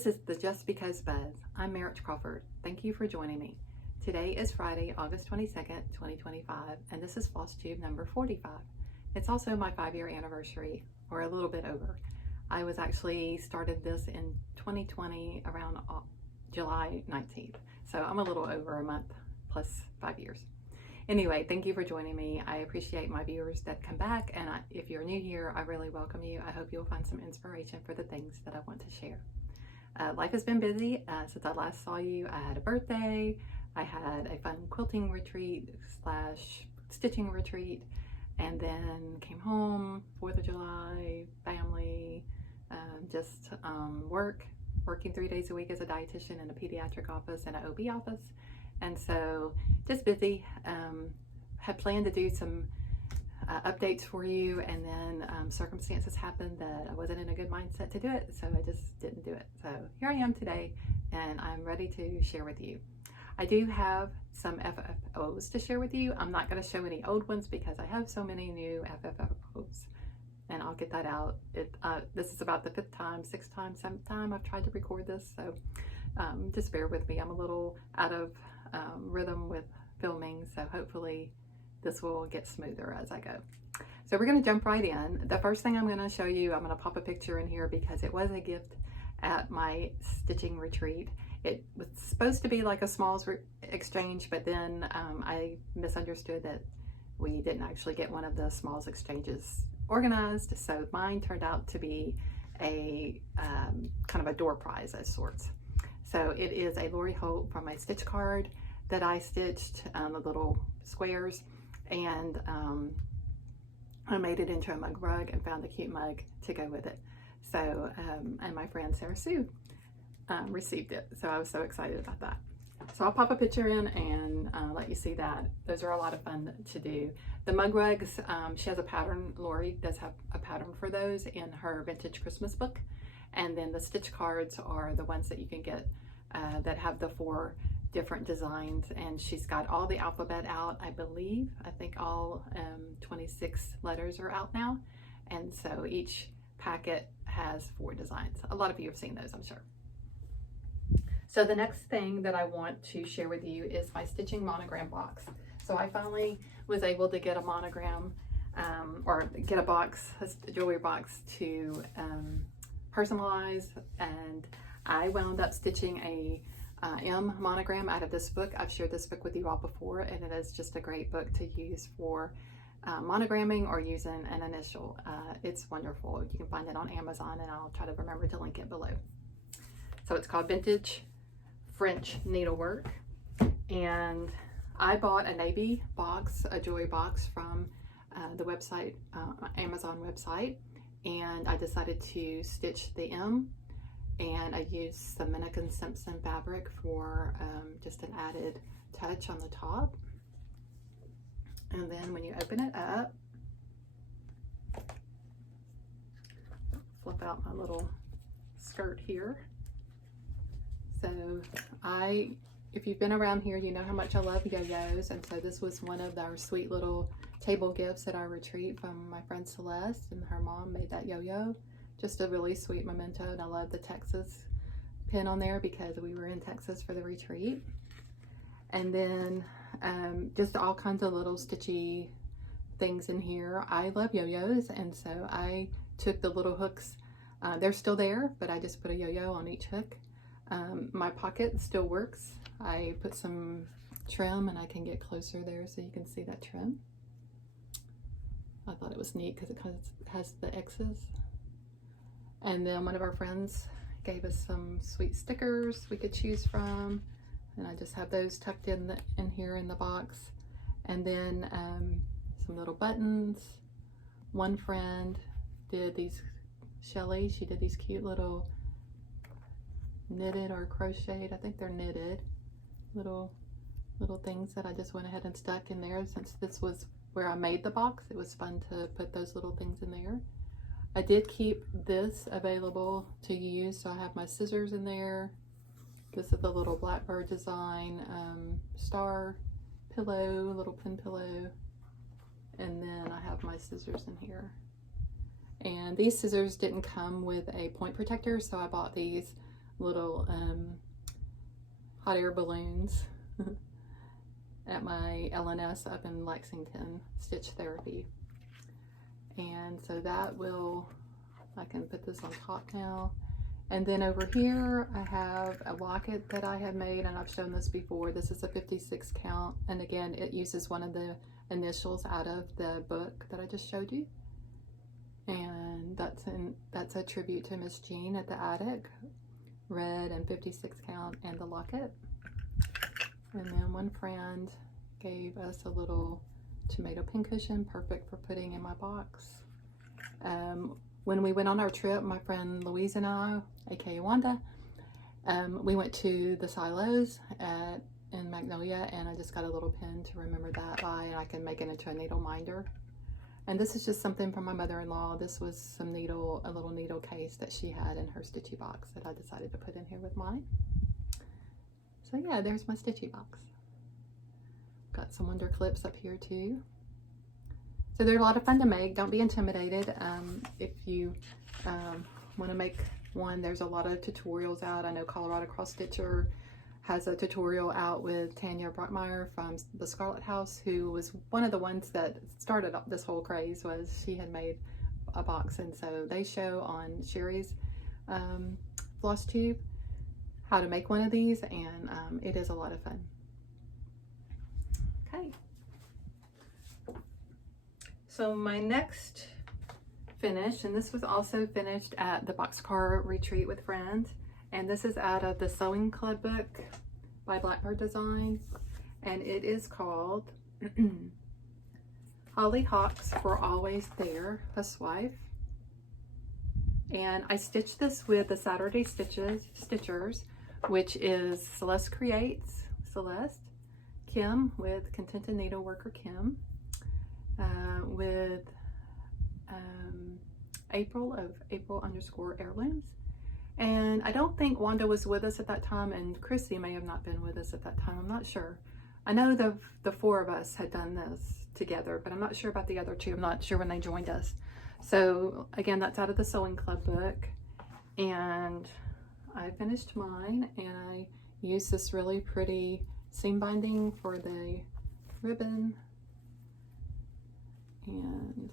This is the Just Because Buzz. I'm Merritt Crawford. Thank you for joining me. Today is Friday, August 22nd, 2025, and this is Flosstube number 45. It's also my 5-year anniversary, or a little bit over. I was actually started this in 2020 around July 19th, so I'm a little over a month plus 5 years. Anyway, thank you for joining me. I appreciate my viewers that come back, and if you're new here, I really welcome you. I hope you'll find some inspiration for the things that I want to share. Life has been busy since I last saw you. I had a birthday, I had a fun quilting retreat / stitching retreat, and then came home, 4th of July, family, working 3 days a week as a dietitian in a pediatric office and an OB office. And so just busy. Had planned to do some updates for you, and then circumstances happened that I wasn't in a good mindset to do it, so I just didn't do it. So here I am today, and I'm ready to share with you. I do have some FFOs to share with you. I'm not going to show any old ones because I have so many new FFOs, and I'll get that out. This is about the 5th time, 6th time, 7th time I've tried to record this, so just bear with me. I'm a little out of rhythm with filming, so hopefully this will get smoother as I go. So we're going to jump right in. The first thing I'm going to show you, I'm going to pop a picture in here because it was a gift at my stitching retreat. It was supposed to be like a smalls exchange, but then I misunderstood that we didn't actually get one of the smalls exchanges organized, so mine turned out to be a kind of a door prize of sorts. So it is a Lori Holt from my stitch card that I stitched, the little squares, and I made it into a mug rug and found a cute mug to go with it. So, and my friend Sarah Sue received it, so I was so excited about that. So I'll pop a picture in and let you see that. Those are a lot of fun to do. The mug rugs, she has a pattern, Lori does have a pattern for those in her vintage Christmas book. And then the stitch cards are the ones that you can get that have the 4 different designs, and she's got all the alphabet out, I believe. I think all 26 letters are out now, and so each packet has 4 designs. A lot of you have seen those, I'm sure. So the next thing that I want to share with you is my stitching monogram box. So I finally was able to get a monogram or get a box, a jewelry box to personalize, and I wound up stitching a M monogram out of this book. I've shared this book with you all before, and it is just a great book to use for monogramming or using an initial. It's wonderful. You can find it on Amazon, and I'll try to remember to link it below. So it's called Vintage French Needlework, and I bought a navy box, a jewelry box from the website, Amazon website, and I decided to stitch the M, and I used some Minnick & Simpson fabric for just an added touch on the top. And then when you open it up, flip out my little skirt here. So if you've been around here, you know how much I love yo-yos, and so this was one of our sweet little table gifts at our retreat from my friend Celeste, and her mom made that yo-yo. Just a really sweet memento, and I love the Texas pin on there because we were in Texas for the retreat. And then just all kinds of little stitchy things in here. I love yo-yos, and so I took the little hooks. They're still there, but I just put a yo-yo on each hook. My pocket still works. I put some trim, and I can get closer there so you can see that trim. I thought it was neat because it has the X's. And then one of our friends gave us some sweet stickers we could choose from, and I just have those tucked in here in the box. And then some little buttons. One friend did these, Shelly, she did these cute little knitted or crocheted, I think they're knitted, little things that I just went ahead and stuck in there. Since this was where I made the box, it was fun to put those little things in there. I did keep this available to use, so I have my scissors in there. This is the little Blackbird design star pillow, little pin pillow, and then I have my scissors in here. And these scissors didn't come with a point protector, so I bought these little hot air balloons at my LNS up in Lexington, Stitch Therapy. And so that will, I can put this on top now. And then over here I have a locket that I have made, and I've shown this before. This is a 56 count, and again it uses one of the initials out of the book that I just showed you. And that's a tribute to Miss Jean at the attic. Red and 56 count and the locket. And then one friend gave us a little tomato pincushion, perfect for putting in my box. When we went on our trip, my friend Louise and I, aka Wanda, we went to the silos in Magnolia, and I just got a little pin to remember that by, and I can make it into a needle minder. And this is just something from my mother-in-law. This was some a little needle case that she had in her stitchy box that I decided to put in here with mine. So yeah, there's my stitchy box. Got some Wonder clips up here too. So they're a lot of fun to make. Don't be intimidated. If you want to make one, there's a lot of tutorials out. I know Colorado Cross Stitcher has a tutorial out with Tanya Brockmeyer from the Scarlet House, who was one of the ones that started up this whole craze. Was she had made a box, and so they show on Sherry's Flosstube how to make one of these, and it is a lot of fun. Okay. So my next finish, and this was also finished at the Boxcar Retreat with Friends, and this is out of the Sewing Club book by Blackbird Designs, and it is called Hollyhocks for Always There, Housewife. And I stitched this with the Saturday Stitchers, which is Celeste Creates, Celeste, Kim with Contented Needleworker Kim, with April of April_heirlooms. And I don't think Wanda was with us at that time, and Chrissy may have not been with us at that time. I'm not sure. I know the four of us had done this together, but I'm not sure about the other two. I'm not sure when they joined us. So again, that's out of the Sewing Club book. And I finished mine, and I used this really pretty seam binding for the ribbon. And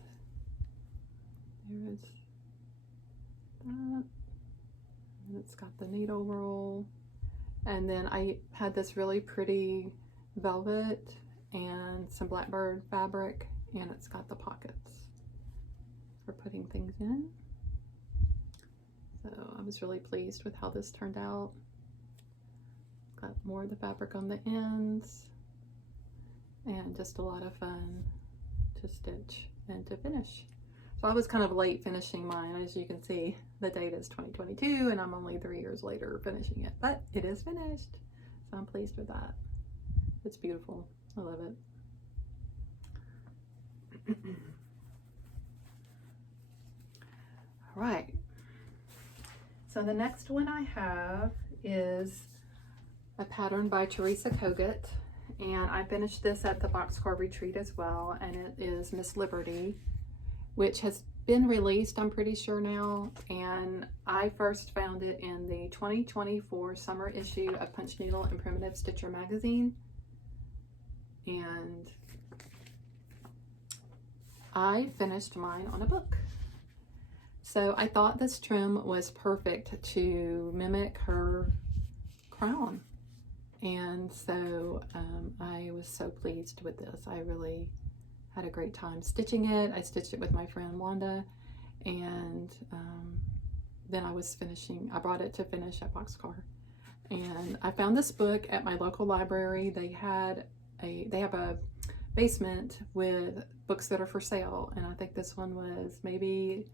there is that. And it's got the needle roll. And then I had this really pretty velvet and some Blackbird fabric, and it's got the pockets for putting things in. So I was really pleased with how this turned out. Got more of the fabric on the ends, and just a lot of fun to stitch and to finish. So I was kind of late finishing mine. As you can see, the date is 2022, and I'm only 3 years later finishing it, but it is finished. So I'm pleased with that. It's beautiful. I love it. All right. So the next one I have is a pattern by Teresa Kogat, and I finished this at the Boxcar Retreat as well, and it is Miss Liberty, which has been released, I'm pretty sure now, and I first found it in the 2024 summer issue of Punch Needle and Primitive Stitcher magazine, and I finished mine on a book. So I thought this trim was perfect to mimic her crown, and so I was so pleased with this. I really had a great time stitching it. I stitched it with my friend Wanda, and then I brought it to finish at Boxcar. And I found this book at my local library. They have a basement with books that are for sale, and I think this one was maybe,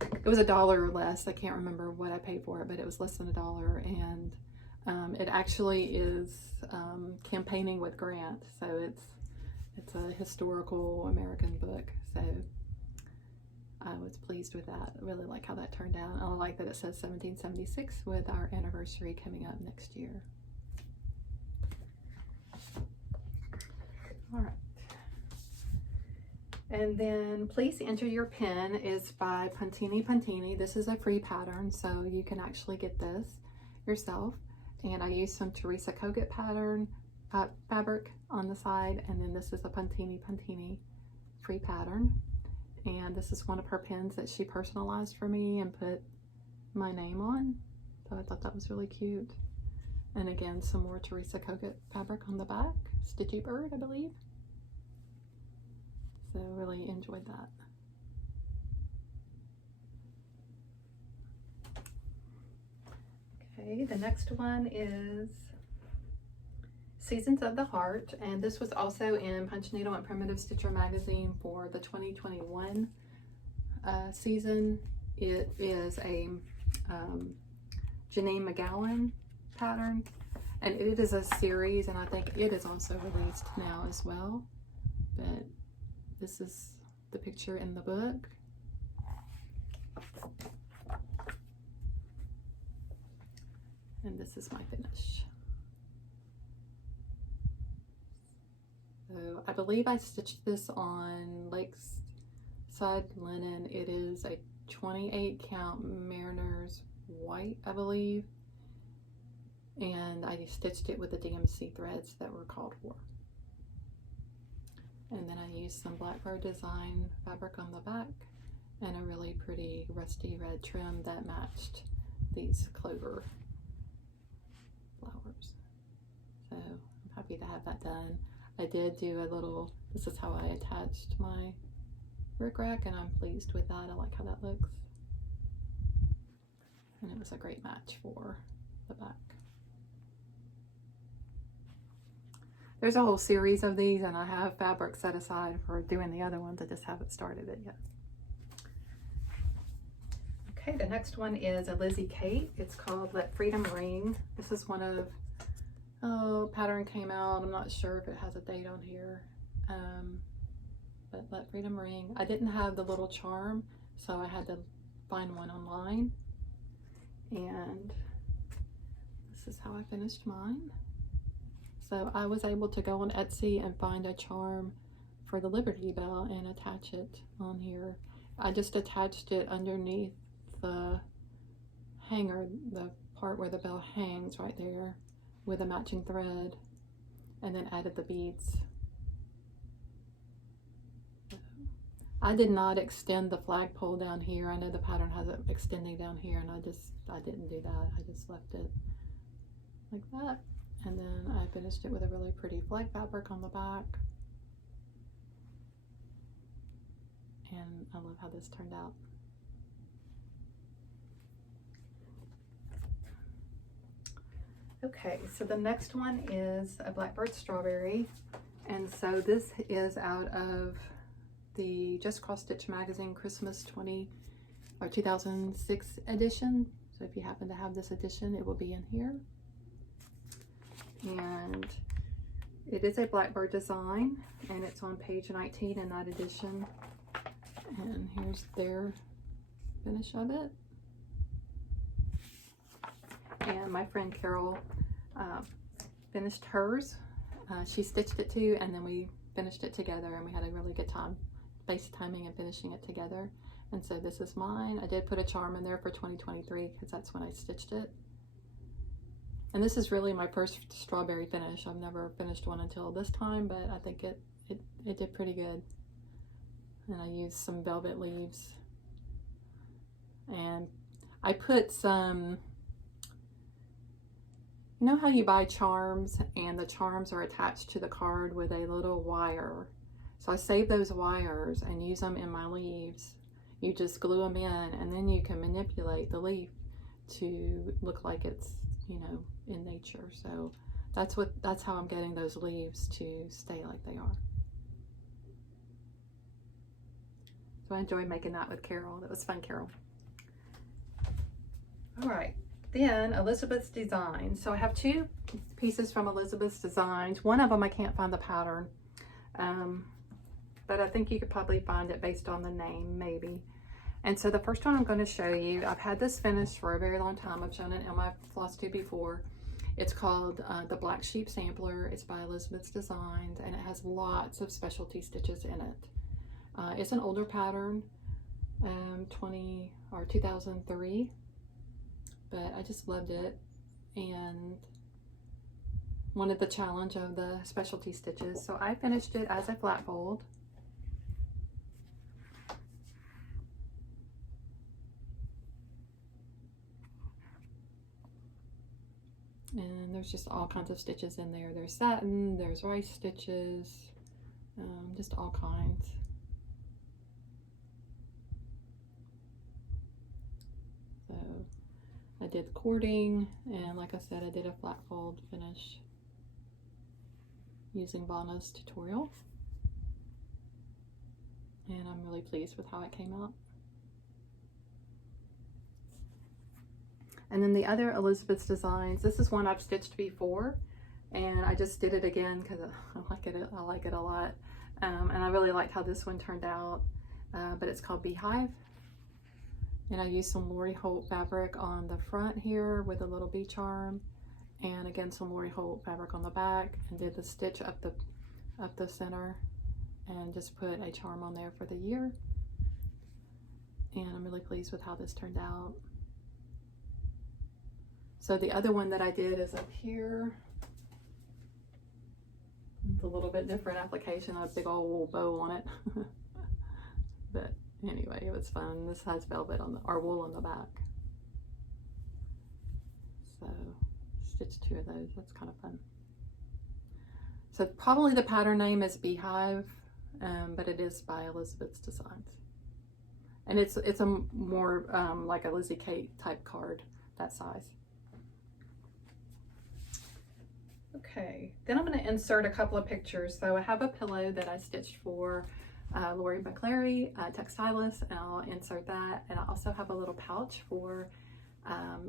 it was $1 or less. I can't remember what I paid for it, but it was less than $1, and it actually is campaigning with Grant, so it's a historical American book, so I was pleased with that. I really like how that turned out. I like that it says 1776 with our anniversary coming up next year. All right. And then Please Enter Your Pin is by Pantini Pantini. This is a free pattern, so you can actually get this. yourself. And I used some Teresa Kogat pattern fabric on the side, and then this is a Pantini Pantini free pattern. And this is one of her pins that she personalized for me and put my name on. So I thought that was really cute. And again, some more Teresa Kogat fabric on the back. Stitchy Bird, I believe. So really enjoyed that. Okay, the next one is Seasons of the Heart, and this was also in Punch Needle and Primitive Stitcher magazine for the 2021 season. It is a Janine McGowan pattern, and it is a series, and I think it is also released now as well. But this is the picture in the book. And this is my finish. So I believe I stitched this on Lakeside linen. It is a 28 count Mariner's white, I believe. And I stitched it with the DMC threads that were called for. And then I used some Blackbird design fabric on the back and a really pretty rusty red trim that matched these clover flowers. So I'm happy to have that done. I did do a little, this is how I attached my rickrack, and I'm pleased with that. I like how that looks. And it was a great match for the back. There's a whole series of these, and I have fabric set aside for doing the other ones. I just haven't started it yet. Okay, the next one is a Lizzie Kate. It's called Let Freedom Ring. This is one of, pattern came out. I'm not sure if it has a date on here. But Let Freedom Ring. I didn't have the little charm, so I had to find one online. And this is how I finished mine. So I was able to go on Etsy and find a charm for the Liberty Bell and attach it on here. I just attached it underneath the hanger, the part where the bell hangs right there, with a matching thread, and then added the beads. I did not extend the flagpole down here. I know the pattern has it extending down here, and I didn't do that. I just left it like that. And then I finished it with a really pretty flag fabric on the back. And I love how this turned out. Okay, so the next one is a Blackbird Strawberry. And so this is out of the Just Cross Stitch magazine Christmas 2006 edition. So if you happen to have this edition, it will be in here. And it is a Blackbird design, and it's on page 19 in that edition. And here's their finish of it. And my friend Carol finished hers. She stitched it too, and then we finished it together, and we had a really good time FaceTiming and finishing it together. And so this is mine. I did put a charm in there for 2023 because that's when I stitched it. And this is really my first strawberry finish. I've never finished one until this time, but I think it did pretty good. And I used some velvet leaves. And I put some, you know how you buy charms and the charms are attached to the card with a little wire? So I save those wires and use them in my leaves. You just glue them in, and then you can manipulate the leaf to look like it's, you know, in nature. So that's how I'm getting those leaves to stay like they are. So I enjoyed making that with Carol. That was fun, Carol. All right, then Elizabeth's Designs. So I have two pieces from Elizabeth's Designs. One of them I can't find the pattern, but I think you could probably find it based on the name, maybe. And so the first one I'm going to show you, I've had this finished for a very long time. I've shown it on my Flosstube before. It's called the Black Sheep Sampler. It's by Elizabeth's Designs, and it has lots of specialty stitches in it. It's an older pattern, 2003, but I just loved it. and wanted the challenge of the specialty stitches. So I finished it as a flat fold. And there's just all kinds of stitches in there. There's satin, there's rice stitches, just all kinds. So I did the cording, and like I said, I did a flat fold finish using Vanna's tutorial. And I'm really pleased with how it came out. And then the other Elizabeth's designs, this is one I've stitched before, and I just did it again because I like it a lot. And I really liked how this one turned out, but it's called Beehive. And I used some Lori Holt fabric on the front here with a little bee charm, and again some Lori Holt fabric on the back, and did the stitch up the center and just put a charm on there for the year. And I'm really pleased with how this turned out. So the other one that I did is up here. It's a little bit different application, a big old bow on it. But anyway, it was fun. This has velvet on or wool on the back. So stitch 2 of those, that's kind of fun. So probably the pattern name is Beehive, but it is by Elizabeth's Designs. And it's a more like a Lizzie Kate type card, that size. Okay, then I'm going to insert a couple of pictures. So I have a pillow that I stitched for Lori McClary, Textilist, and I'll insert that. And I also have a little pouch for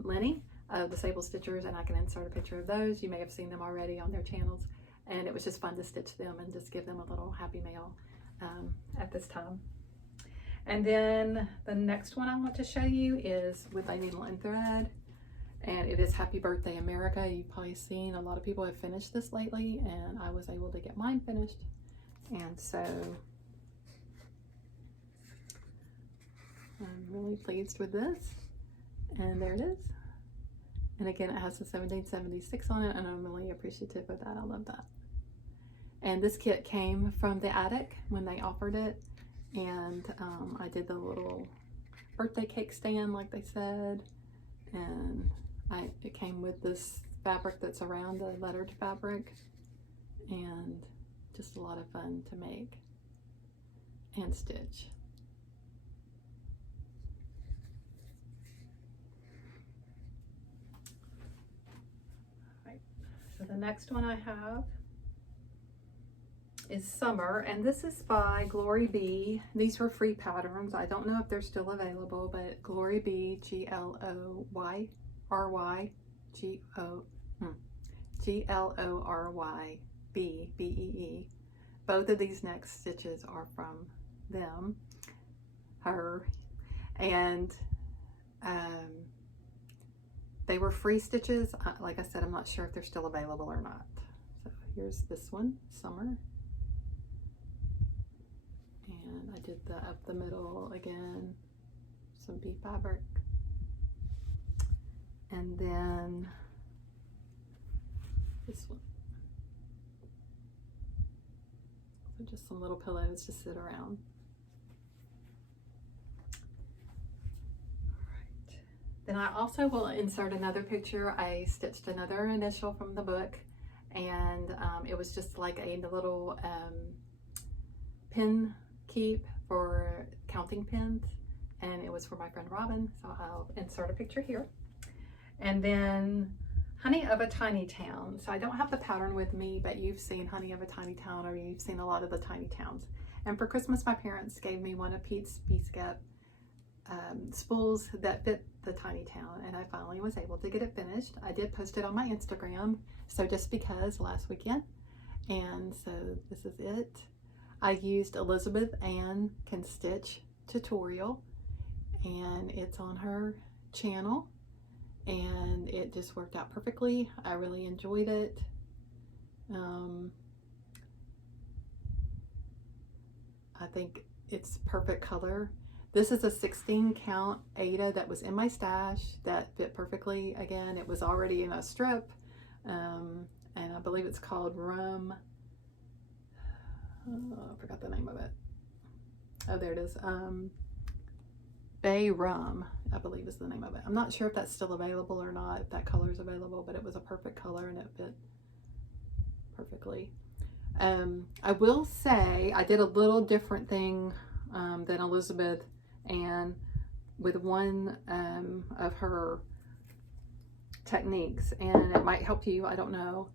Lenny of the Sable Stitchers, and I can insert a picture of those. You may have seen them already on their channels, and it was just fun to stitch them and just give them a little happy mail at this time. And then the next one I want to show you is with a needle and thread. And it is Happy Birthday America. You've probably seen a lot of people have finished this lately, and I was able to get mine finished. And so I'm really pleased with this. And there it is. And again, it has the 1776 on it, and I'm really appreciative of that. I love that. And this kit came from the attic when they offered it. And I did the little birthday cake stand like they said. And it came with this fabric that's around the lettered fabric, and just a lot of fun to make and stitch. All right, so the next one I have is Summer, and this is by Glory Bee. These were free patterns. I don't know if they're still available, but Glory Bee, Glory, Glory Bee. Both of these next stitches are from them, her, and they were free stitches. Like I said, I'm not sure if they're still available or not. So here's this one, Summer. And I did the up the middle again, some bee fabric. And then this one. So just some little pillows to sit around. All right. Then I also will insert another picture. I stitched another initial from the book, and it was just like a little pin keep for counting pins, and it was for my friend Robin, so I'll insert a picture here. And then Honey of a Tiny Town. So I don't have the pattern with me, but you've seen Honey of a Tiny Town, or you've seen a lot of the tiny towns. And for Christmas, my parents gave me one of Pete's BeeCuzz spools that fit the tiny town, and I finally was able to get it finished. I did post it on my Instagram, so just because, last weekend. And so this is it. I used Elizabeth Ann Can Stitch tutorial, and it's on her channel, and it just worked out perfectly. I really enjoyed it. I think it's perfect color. This is a 16 count Ada that was in my stash that fit perfectly. Again, it was already in a strip, and I believe it's called Rum. Oh, I forgot the name of it. Oh, there it is. Bay Rum, I believe is the name of it. I'm not sure if that's still available or not, if that color is available, but it was a perfect color and it fit perfectly. I will say I did a little different thing than Elizabeth, and with one of her techniques, and it might help you, I don't know.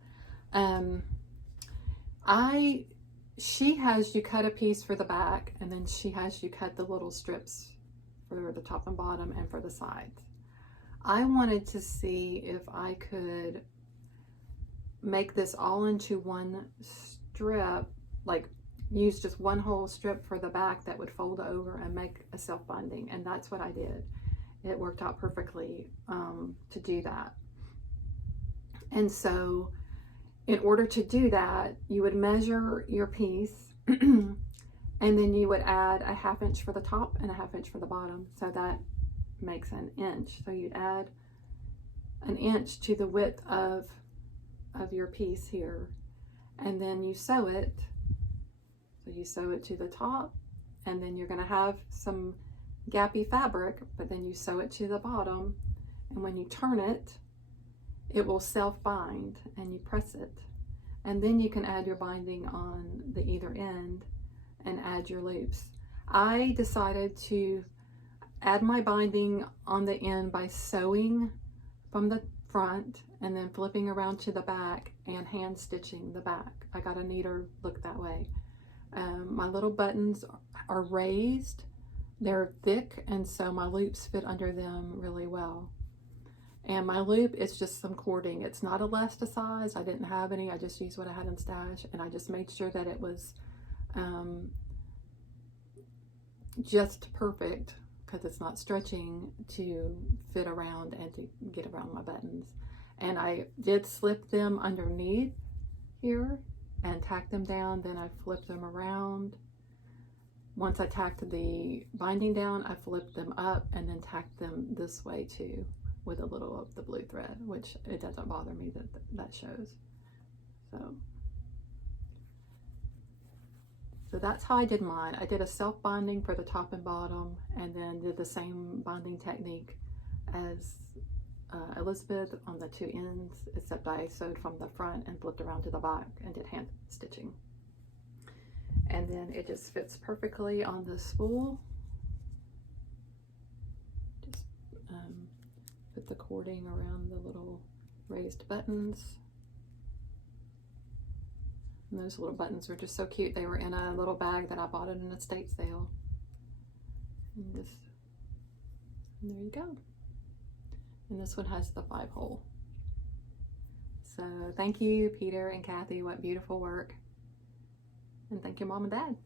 She has you cut a piece for the back, and then she has you cut the little strips for the top and bottom and for the sides. I wanted to see if I could make this all into one strip, like use just one whole strip for the back that would fold over and make a self-binding, and that's what I did. It worked out perfectly to do that. And so in order to do that, you would measure your piece and then you would add a 1/2 inch for the top and a 1/2 inch for the bottom. So that makes an inch. So you'd add an inch to the width of your piece here. And then you sew it. So you sew it to the top, and then you're going to have some gappy fabric, but then you sew it to the bottom. And when you turn it, it will self-bind, and you press it, and then you can add your binding on the either end and add your loops. I decided to add my binding on the end by sewing from the front and then flipping around to the back and hand stitching the back. I got a neater look that way. My little buttons are raised, they're thick, and so my loops fit under them really well. And my loop is just some cording. It's not elasticized. I didn't have any. I just used what I had in stash, and I just made sure that it was just perfect, because it's not stretching to fit around and to get around my buttons. And I did slip them underneath here and tack them down. Then I flipped them around. Once I tacked the binding down, I flipped them up and then tacked them this way too, with a little of the blue thread, which it doesn't bother me that shows. So that's how I did mine. I did a self-binding for the top and bottom, and then did the same binding technique as Elizabeth on the 2 ends, except I sewed from the front and flipped around to the back and did hand stitching. And then it just fits perfectly on the spool. Just put the cording around the little raised buttons. And those little buttons were just so cute. They were in a little bag that I bought at an estate sale. And there you go. And this one has the 5-hole. So thank you, Peter and Kathy. What beautiful work. And thank you, Mom and Dad.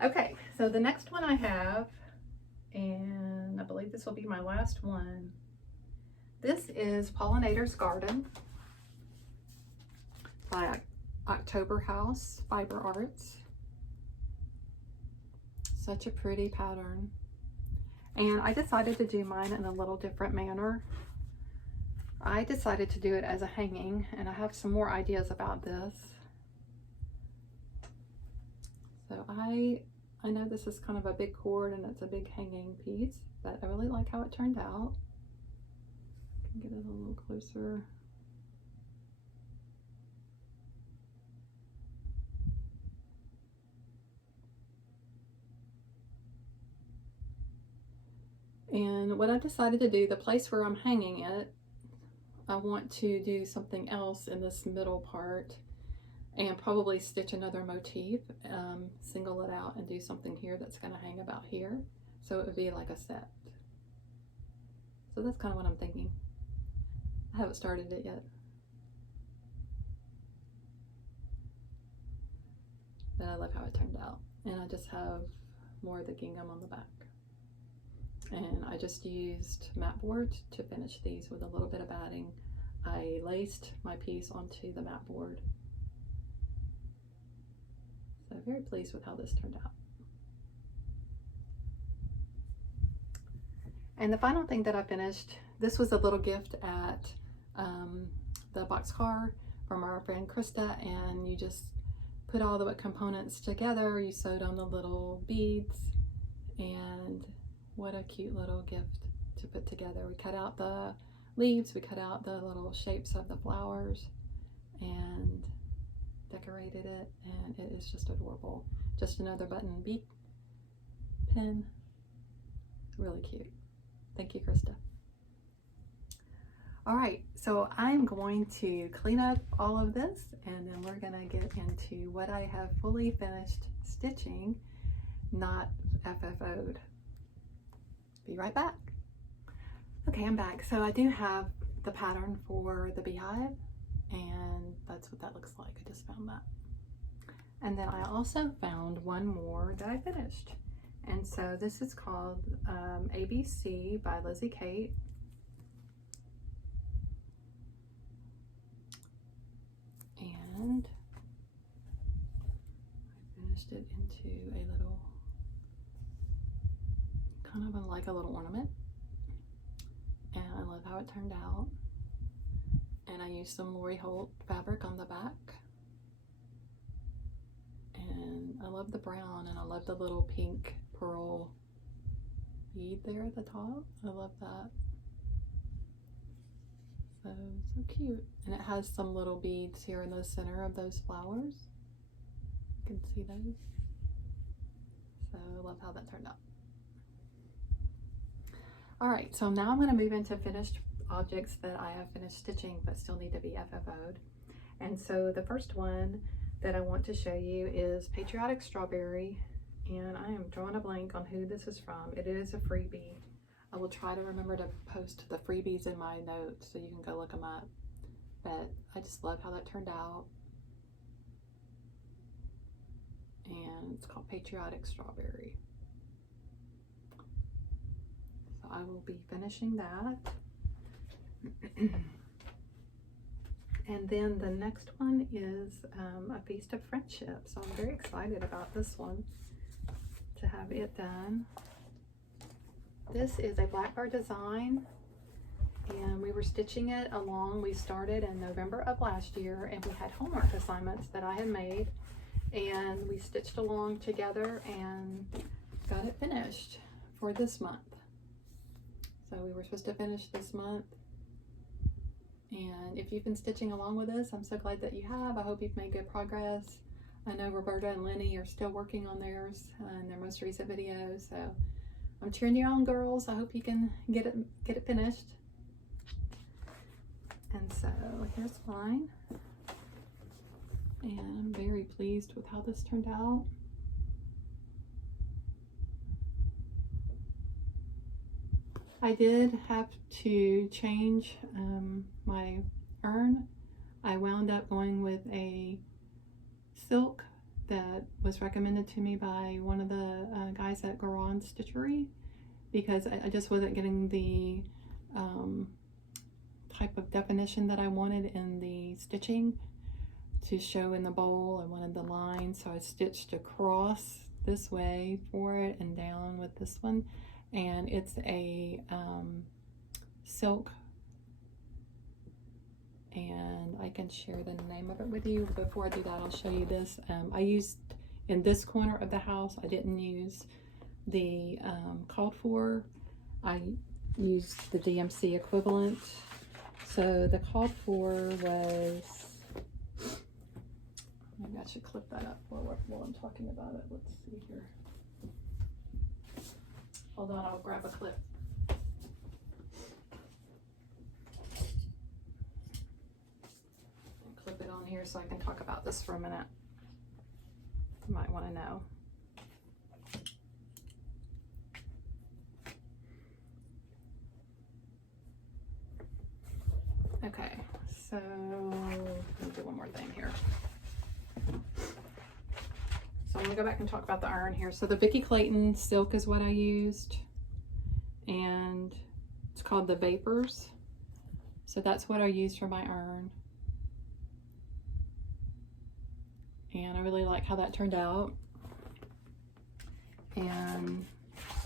Okay, so the next one I have, and I believe this will be my last one. This is Pollinator's Garden by October House Fiber Arts. Such a pretty pattern. And I decided to do mine in a little different manner. I decided to do it as a hanging, and I have some more ideas about this. So I know this is kind of a big cord and it's a big hanging piece, but I really like how it turned out. I can get it a little closer. And what I decided to do, the place where I'm hanging it, I want to do something else in this middle part and probably stitch another motif, single it out and do something here that's going to hang about here. So it would be like a set. So that's kind of what I'm thinking. I haven't started it yet. But I love how it turned out. And I just have more of the gingham on the back. And I just used mat board to finish these with a little bit of batting. I laced my piece onto the mat board. So very pleased with how this turned out. And the final thing that I finished, this was a little gift at the boxcar from our friend Krista, and you just put all the components together. You sewed on the little beads, and what a cute little gift to put together. We cut out the leaves, we cut out the little shapes of the flowers and decorated it, and it is just adorable. Just another button bead pin. Really cute. Thank you, Krista. All right, so I'm going to clean up all of this, and then we're gonna get into what I have fully finished stitching, not FFO'd. Be right back. Okay, I'm back. So I do have the pattern for the Beehive, and that's what that looks like. I just found that. And then I also found one more that I finished. And so this is called ABC by Lizzie Kate. And I finished it into a little, kind of like a little ornament. And I love how it turned out. And I used some Lori Holt fabric on the back. And I love the brown, and I love the little pink pearl bead there at the top. I love that. So cute. And it has some little beads here in the center of those flowers. You can see those. So I love how that turned out. All right, so now I'm going to move into finished objects that I have finished stitching but still need to be FFO'd. And so the first one that I want to show you is Patriotic Strawberry, and I am drawing a blank on who this is from. It is a freebie. I will try to remember to post the freebies in my notes so you can go look them up. But I just love how that turned out. And it's called Patriotic Strawberry. So I will be finishing that. And then the next one is a Feast of Friendship. So I'm very excited about this one, to have it done. This is a Blackbird design, and we were stitching it along. We started in November of last year, and we had homework assignments that I had made, and we stitched along together and got it finished for this month. So we were supposed to finish this month. And if you've been stitching along with us, I'm so glad that you have. I hope you've made good progress. I know Roberta and Lenny are still working on theirs in their most recent videos, so I'm cheering you on, girls. I hope you can get it finished. And so here's mine, and I'm very pleased with how this turned out. I did have to change my urn. I wound up going with a silk that was recommended to me by one of the guys at Stitchery, because I just wasn't getting the type of definition that I wanted in the stitching to show in the bowl. I wanted the line, so I stitched across this way for it and down with this one. And it's a silk, and I can share the name of it with you. Before I do that, I'll show you this. I used, in this corner of the house, I didn't use the called for. I used the DMC equivalent. So the called for was, maybe I should clip that up while I'm talking about it. Let's see here. Hold on, I'll grab a clip. Clip it on here so I can talk about this for a minute. You might want to know. Okay, so let me do one more thing here. So I'm gonna go back and talk about the iron here. So the Vicki Clayton silk is what I used, and it's called the Vapors. So that's what I used for my iron. And I really like how that turned out. And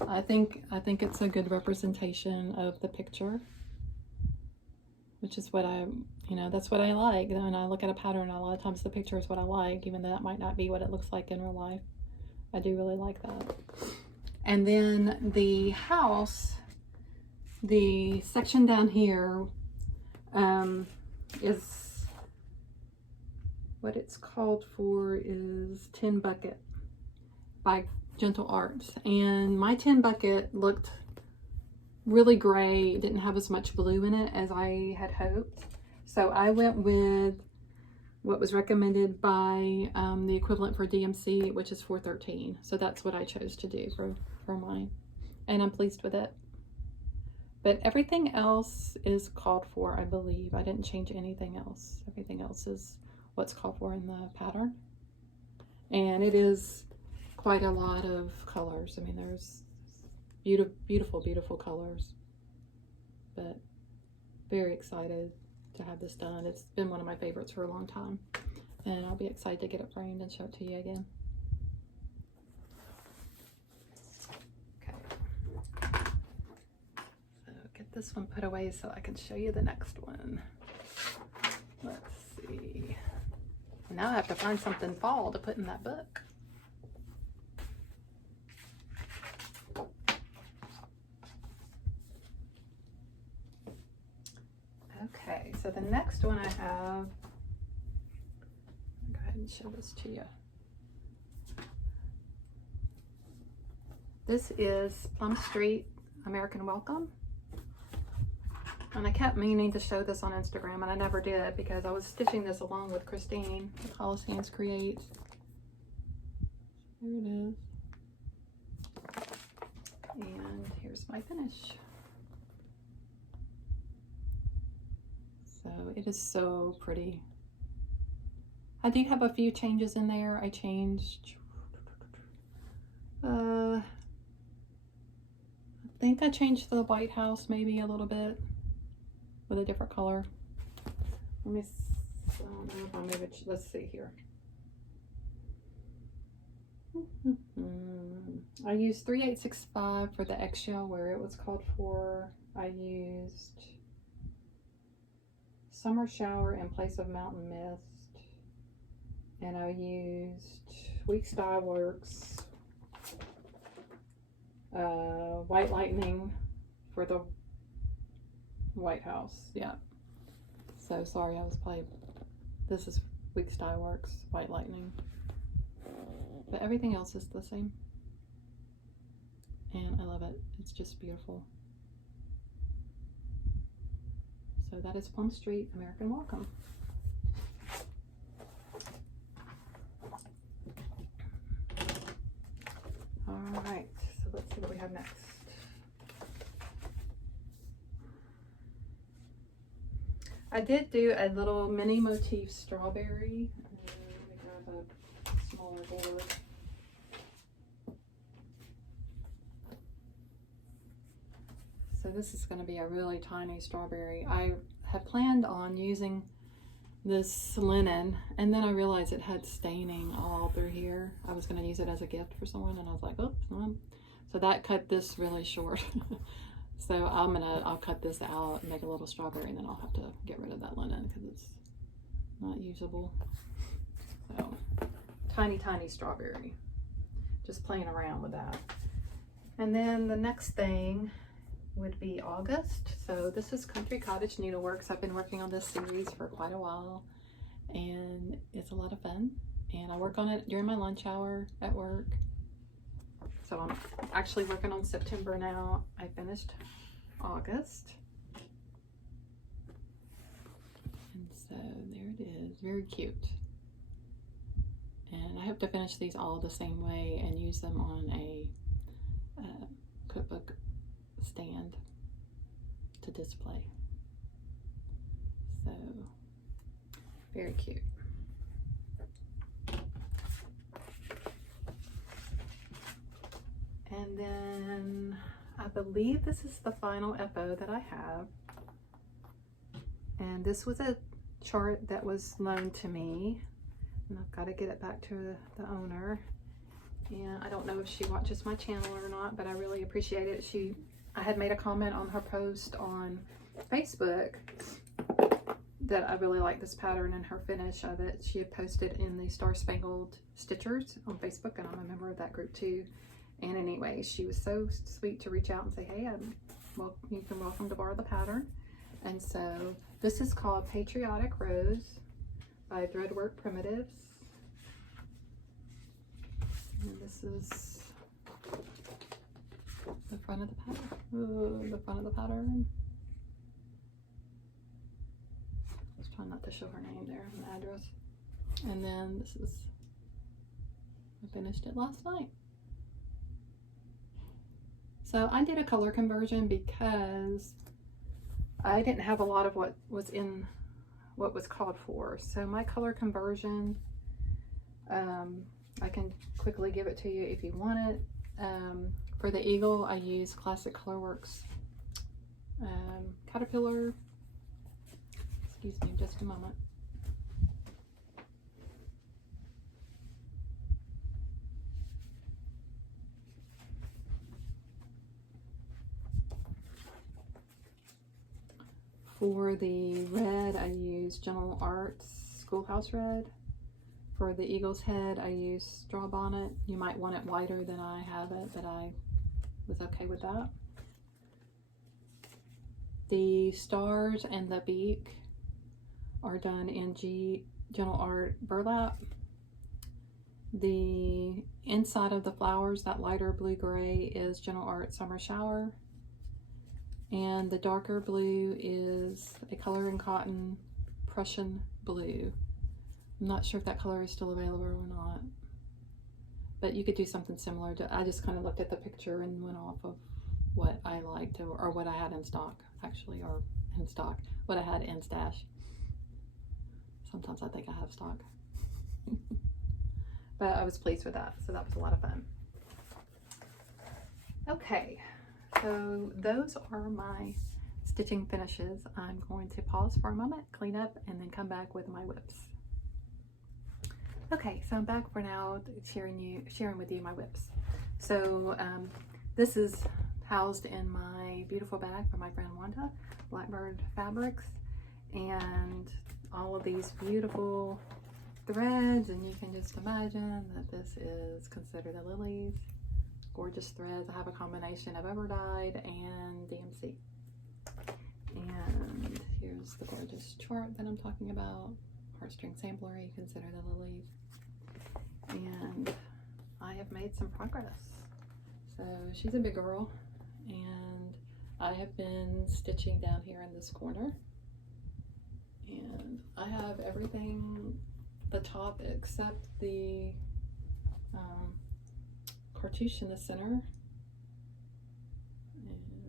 I think it's a good representation of the picture, which is what that's what I like. When I look at a pattern, a lot of times the picture is what I like, even though that might not be what it looks like in real life. I do really like that. And then the house, the section down here is what it's called for is Tin Bucket by Gentle Arts. And my tin bucket looked really gray. It didn't have as much blue in it as I had hoped. So I went with what was recommended by the equivalent for DMC, which is 413. So that's what I chose to do for mine. And I'm pleased with it. But everything else is called for, I believe. I didn't change anything else. Everything else is what's called for in the pattern. And it is quite a lot of colors. I mean, there's beautiful, beautiful colors. But very excited to have this done. It's been one of my favorites for a long time. And I'll be excited to get it framed and show it to you again. This one put away so I can show you the next one. Let's see. Now I have to find something fall to put in that book. Okay, so the next one I have, I'll go ahead and show this to you. This is Plum Street American Welcome. And I kept meaning to show this on Instagram, and I never did because I was stitching this along with Christine with Hollis Hands Create. Here it is. And here's my finish. So it is so pretty. I do have a few changes in there. I changed, I think I changed the White House maybe a little bit, with a different color. Let me, I don't know if I move it. Let's see here. I used 3865 for the eggshell where it was called for. I used Summer Shower in place of Mountain Mist. And I used Weeks Dye Works White Lightning for the White House. Yeah. So sorry, I was playing. This is Weeks Dye Works White Lightning. But everything else is the same. And I love it. It's just beautiful. So that is Plum Street American Welcome. All right, so let's see what we have next. I did do a little mini motif strawberry. Let me grab a smaller board. So this is going to be a really tiny strawberry. I had planned on using this linen, and then I realized it had staining all through here. I was going to use it as a gift for someone, and I was like, oops. So that cut this really short. So I'll cut this out and make a little strawberry, and then I'll have to get rid of that linen because it's not usable. So tiny, tiny strawberry. Just playing around with that. And then the next thing would be August. So this is Country Cottage Needleworks. I've been working on this series for quite a while, and it's a lot of fun. And I work on it during my lunch hour at work. So I'm actually working on September now. I finished August. And so there it is, very cute. And I hope to finish these all the same way and use them on a cookbook stand to display. So very cute. And then I believe this is the final FO that I have. And this was a chart that was loaned to me. And I've got to get it back to the owner. And I don't know if she watches my channel or not, but I really appreciate it. I had made a comment on her post on Facebook that I really like this pattern and her finish of it. She had posted in the Star Spangled Stitchers on Facebook, and I'm a member of that group too. And anyway, she was so sweet to reach out and say, hey, you can welcome to borrow the pattern. And so this is called Patriotic Rose by Threadwork Primitives. And this is the front of the pattern. Ooh, the front of the pattern. I was trying not to show her name there and the address. And then this is, I finished it last night. So I did a color conversion because I didn't have a lot of what was in what was called for. So my color conversion, I can quickly give it to you if you want it. For the eagle, I use Classic Colorworks Caterpillar. Excuse me just a moment. For the red, I use Gentle Arts Schoolhouse Red. For the eagle's head, I use Straw Bonnet. You might want it whiter than I have it, but I was okay with that. The stars and the beak are done in Gentle Art Burlap. The inside of the flowers, that lighter blue-gray, is Gentle Art Summer Shower. And the darker blue is a Color and Cotton Prussian Blue. I'm not sure if that color is still available or not, but you could do something similar to, I just kind of looked at the picture and went off of what I liked or what I had in stock, actually, or in stock, what I had in stash. Sometimes I think I have stock. But I was pleased with that, so that was a lot of fun. Okay. So those are my stitching finishes. I'm going to pause for a moment, clean up, and then come back with my whips. Okay, so I'm back for now sharing with you my whips. So this is housed in my beautiful bag from my friend Wanda, Blackbird Fabrics, and all of these beautiful threads, and you can just imagine that this is Consider the Lilies. Gorgeous threads. I have a combination of overdyed and DMC. And here's the gorgeous chart that I'm talking about. Heartstring sampler, you Consider the Lilies. And I have made some progress. So she's a big girl, and I have been stitching down here in this corner. And I have everything, the top except the cartouche in the center, and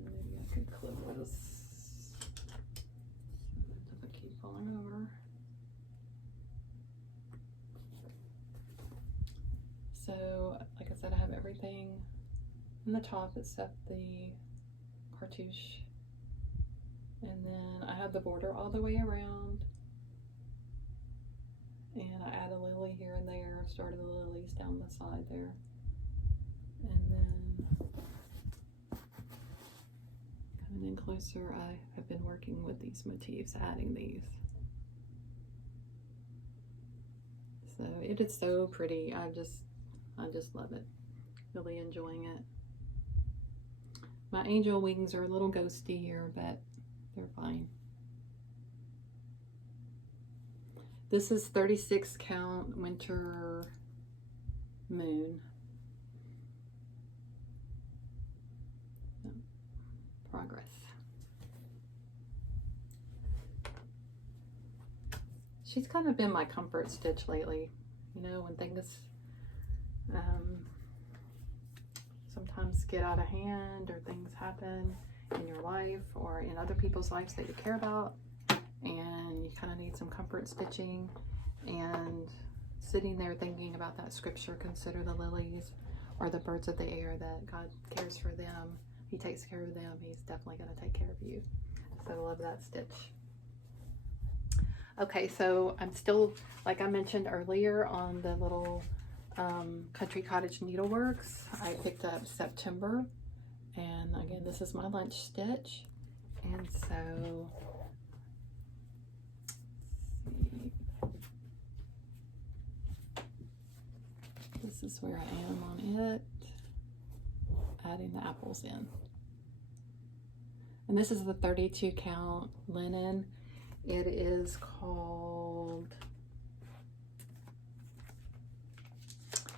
maybe I could clip this so it doesn't keep falling over. So, like I said, I have everything in the top except the cartouche, and then I have the border all the way around, and I add a lily here and there. I've started the lilies down the side there. And then coming in closer, I have been working with these motifs, adding these. So it is so pretty. I just love it. Really enjoying it. My angel wings are a little ghosty here, but they're fine. This is 36 count winter moon. Progress. She's kind of been my comfort stitch lately, you know, when things sometimes get out of hand, or things happen in your life or in other people's lives that you care about, and you kind of need some comfort stitching. And sitting there thinking about that scripture, Consider the lilies, or the birds of the air, that God cares for them. He takes care of them. He's definitely going to take care of you. So I love that stitch. Okay, so I'm still, like I mentioned earlier, on the little Country Cottage Needleworks. I picked up September, and again, this is my lunch stitch. And so, this is where I am on it, adding the apples in. And this is the 32 count linen. It is called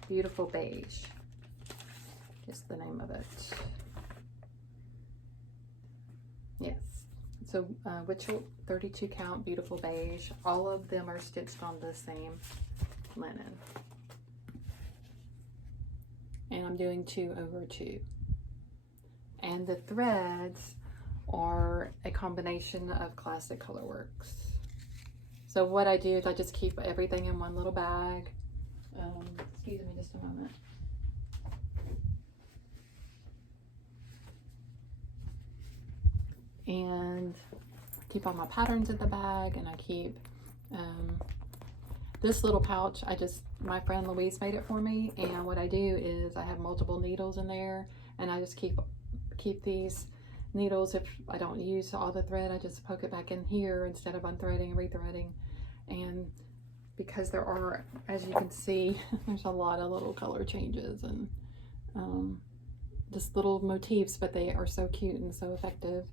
Beautiful Beige, just the name of it. Yes, so Witchell 32 count Beautiful Beige. All of them are stitched on the same linen. And I'm doing 2 over 2. And the threads are a combination of Classic Colorworks. So what I do is I just keep everything in one little bag. Excuse me just a moment. And keep all my patterns in the bag, and I keep this little pouch. My friend Louise made it for me, and what I do is I have multiple needles in there, and I just keep these needles. If I don't use all the thread, I just poke it back in here instead of unthreading and rethreading. And because there are, as you can see, there's a lot of little color changes and just little motifs, but they are so cute and so effective.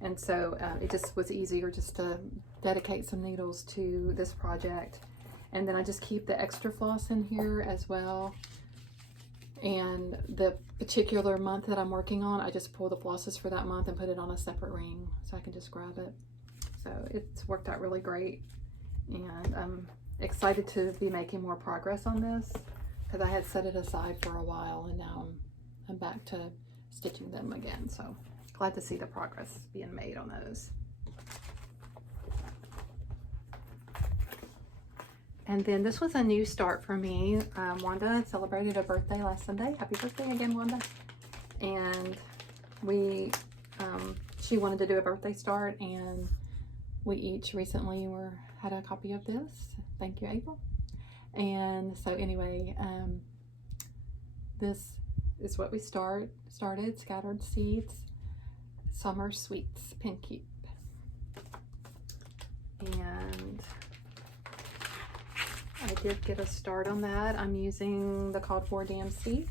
And so it just was easier just to dedicate some needles to this project. And then I just keep the extra floss in here as well. And the particular month that I'm working on, I just pull the flosses for that month and put it on a separate ring so I can just grab it. So it's worked out really great. And I'm excited to be making more progress on this because I had set it aside for a while, and now I'm back to stitching them again. So glad to see the progress being made on those. And then this was a new start for me. Wanda celebrated a birthday last Sunday. Happy birthday again, Wanda. And she wanted to do a birthday start, and we each recently had a copy of this. Thank you, April. And so anyway, this is what we started, Scattered Seeds, Summer Sweets, Pin Keep. And I did get a start on that. I'm using the called for DMC.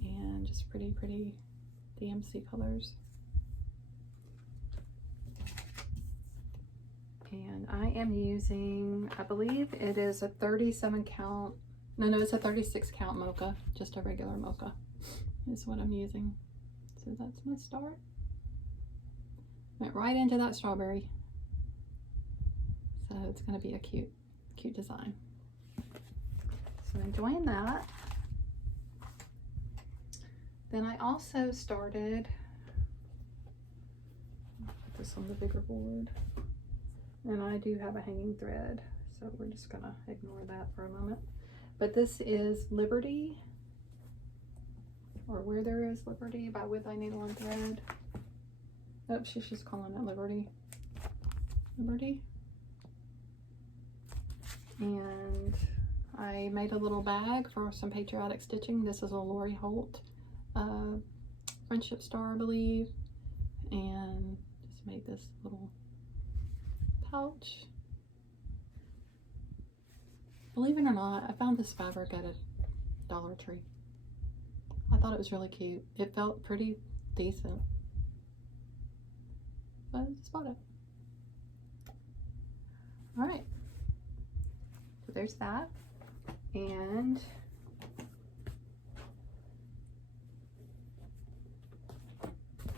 And just pretty DMC colors. And I am using, I believe it is a 37 count, no, it's a 36 count mocha, just a regular mocha is what I'm using. So that's my start. Went right into that strawberry. So it's going to be a cute design. So enjoying that. Then I also started, put this on the bigger board, and I do have a hanging thread, so we're just going to ignore that for a moment. But this is Liberty, or Where There Is Liberty by With Thy Needle and Thread. Oh, she's just calling it Liberty. Liberty. And I made a little bag for some patriotic stitching. This is a Lori Holt friendship star, I believe, and just made this little pouch. Believe it or not, I found this fabric at a Dollar Tree. I thought it was really cute. It felt pretty decent, so I just bought it. All right. So there's that, and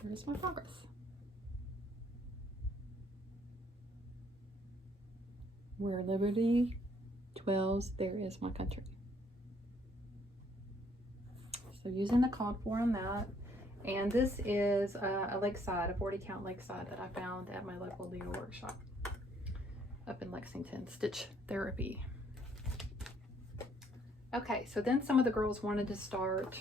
here's my progress. Where liberty dwells, there is my country. So using the called for on that, and this is a lakeside, a 40 count lakeside that I found at my local needle workshop up in Lexington, Stitch Therapy. Okay, so then some of the girls wanted to start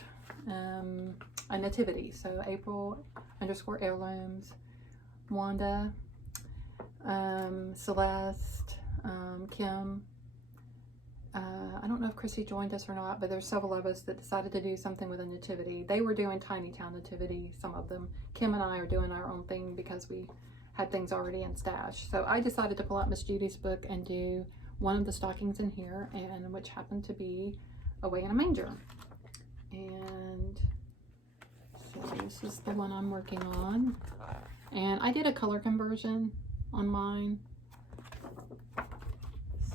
a nativity. So April _ heirlooms, Wanda, Celeste, Kim, I don't know if Chrissy joined us or not, but there's several of us that decided to do something with a nativity. They were doing Tiny Town Nativity, some of them. Kim and I are doing our own thing because we had things already in stash. So I decided to pull out Miss Judy's book and do one of the stockings in here, and which happened to be Away in a Manger. And so this is the one I'm working on. And I did a color conversion on mine.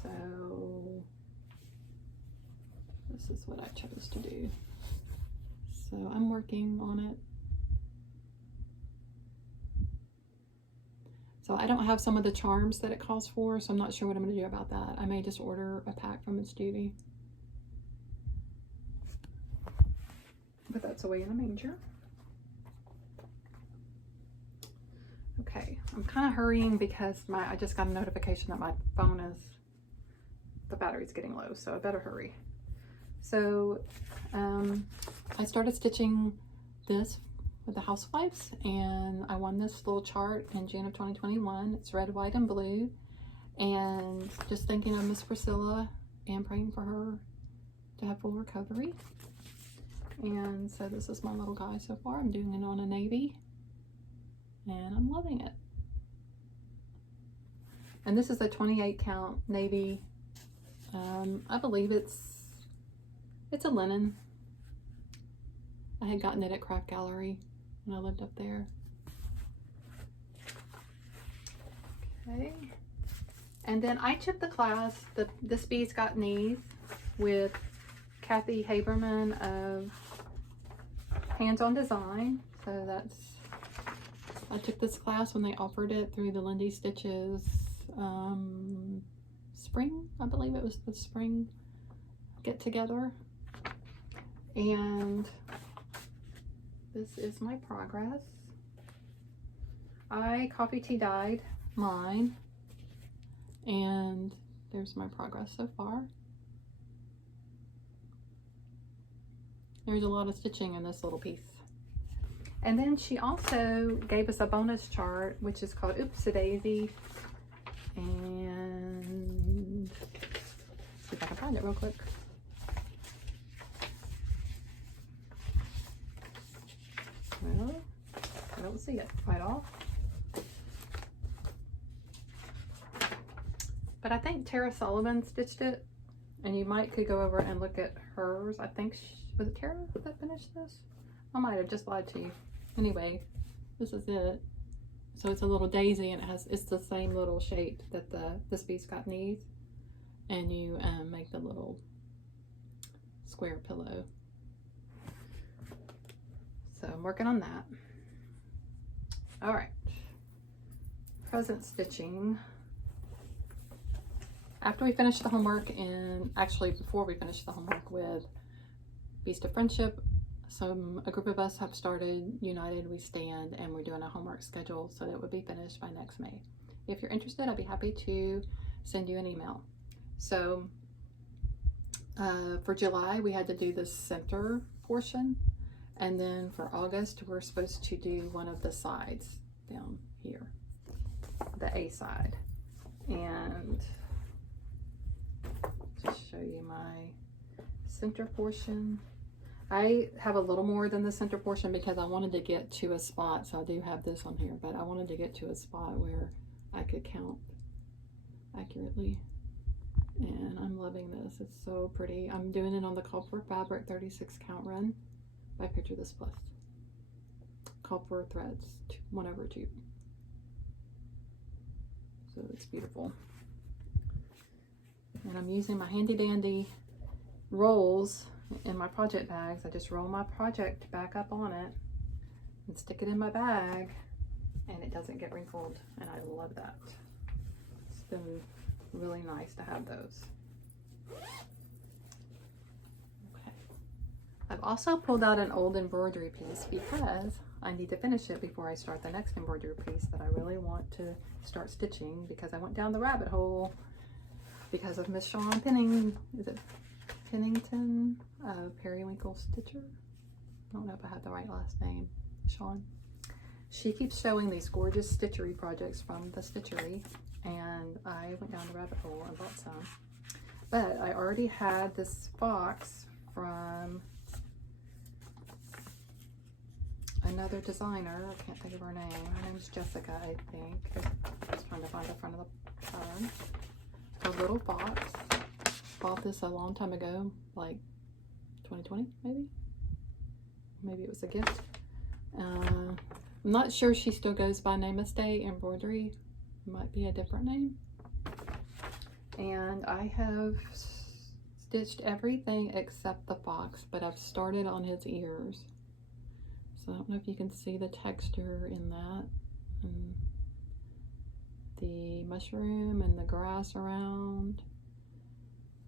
So this is what I chose to do. So I'm working on it. So I don't have some of the charms that it calls for, so I'm not sure what I'm going to do about that. I may just order a pack from Miss Judy. But that's Away in a Manger. Okay, I'm kind of hurrying because I just got a notification that my phone the battery's getting low, so I better hurry. So I started stitching this with the Housewives, and I won this little chart in June of 2021. It's red, white, and blue, and just thinking of Miss Priscilla and praying for her to have full recovery. And so this is my little guy so far. I'm doing it on a navy, and I'm loving it. And this is a 28 count navy. I believe it's a linen. I had gotten it at Craft Gallery when I lived up there. Okay. And then I took the class, This Bee's Got Knees, with Kathy Haberman of Hands-On Design. So I took this class when they offered it through the Lindy Stitches spring, I believe it was the spring get together. And this is my progress. I coffee tea dyed mine, and there's my progress so far. There's a lot of stitching in this little piece. And then she also gave us a bonus chart, which is called Oops-a-Daisy. And see if I can find it real quick. Well, I don't see it right off. But I think Tara Sullivan stitched it, and you could go over and look at hers. I think, was it Tara that finished this? I might have just lied to you. Anyway, this is it. So it's a little daisy, and it's the same little shape that This Bee's Got Knees, and you make the little square pillow. So I'm working on that. All right, present stitching. After we finish the homework, and actually before we finish the homework with Beast of Friendship, a group of us have started United We Stand, and we're doing a homework schedule so that it would be finished by next May. If you're interested, I'd be happy to send you an email. So for July, we had to do the center portion, and then for August, we're supposed to do one of the sides down here, the A side. And just show you my center portion. I have a little more than the center portion because I wanted to get to a spot, so I do have this on here, but I wanted to get to a spot where I could count accurately. And I'm loving this. It's so pretty. I'm doing it on the Called For Fabric 36 count run by Picture This Plus. Called For threads, 1/2. So it's beautiful. And I'm using my handy dandy rolls in my project bags. I just roll my project back up on it and stick it in my bag, and it doesn't get wrinkled, and I love that. It's been really nice to have those. Okay. I've also pulled out an old embroidery piece because I need to finish it before I start the next embroidery piece that I really want to start stitching, because I went down the rabbit hole because of Miss Shawn Pennington, Periwinkle Stitcher. I don't know if I had the right last name. Shawn. She keeps showing these gorgeous stitchery projects from the Stitchery, and I went down the rabbit hole and bought some. But I already had this box from another designer. I can't think of her name. Her name's Jessica, I think. I was trying to find the front of the card. A little box. Bought this a long time ago, like 2020 maybe. Maybe it was a gift. I'm not sure she still goes by Namaste Embroidery. Might be a different name. And I have stitched everything except the fox, but I've started on his ears. So I don't know if you can see the texture in that. And the mushroom and the grass around.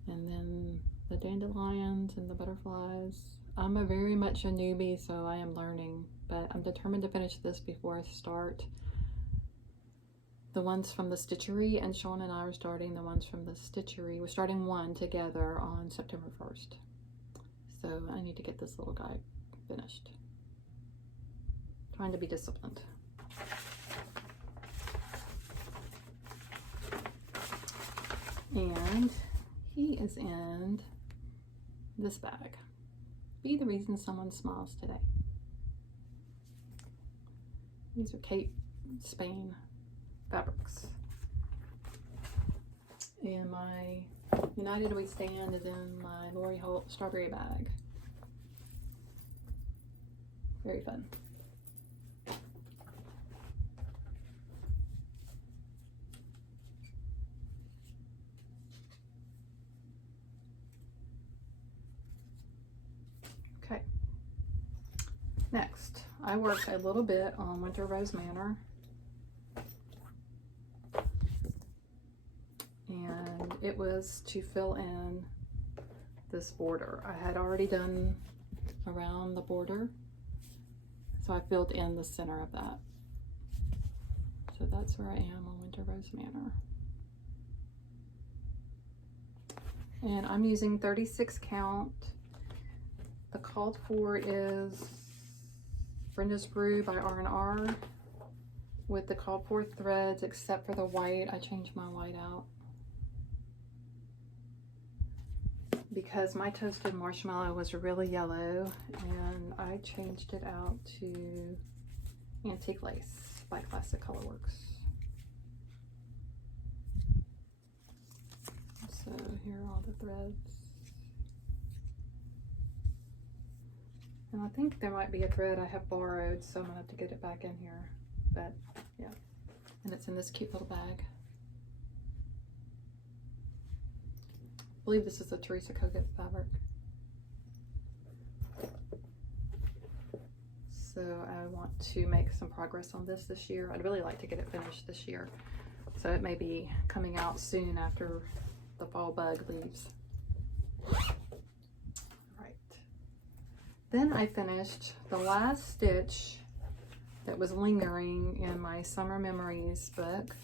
And then the dandelions and the butterflies. I'm very much a newbie, so I am learning, but I'm determined to finish this before I start the ones from the Stitchery, and Sean and I are starting the ones from the Stitchery. We're starting one together on September 1st. So I need to get this little guy finished. Trying to be disciplined. And he is in this bag. Be the reason someone smiles today. These are Cape Spain fabrics. And my United We Stand is in my Lori Holt strawberry bag. Very fun. Okay. Next, I worked a little bit on Winter Rose Manor. And it was to fill in this border. I had already done around the border, so I filled in the center of that. So that's where I am on Winter Rose Manor. And I'm using 36 count. The called for is Brenda's Brew by R&R with the called for threads, except for the white. I changed my white out because my toasted marshmallow was really yellow, and I changed it out to Antique Lace by Classic Colorworks. So here are all the threads. And I think there might be a thread I have borrowed, so I'm gonna have to get it back in here. But yeah, and it's in this cute little bag. I believe this is a Teresa Kogat fabric. So I want to make some progress on this year. I'd really like to get it finished this year. So it may be coming out soon after the fall bug leaves. Right. Then I finished the last stitch that was lingering in my Summer Memories book.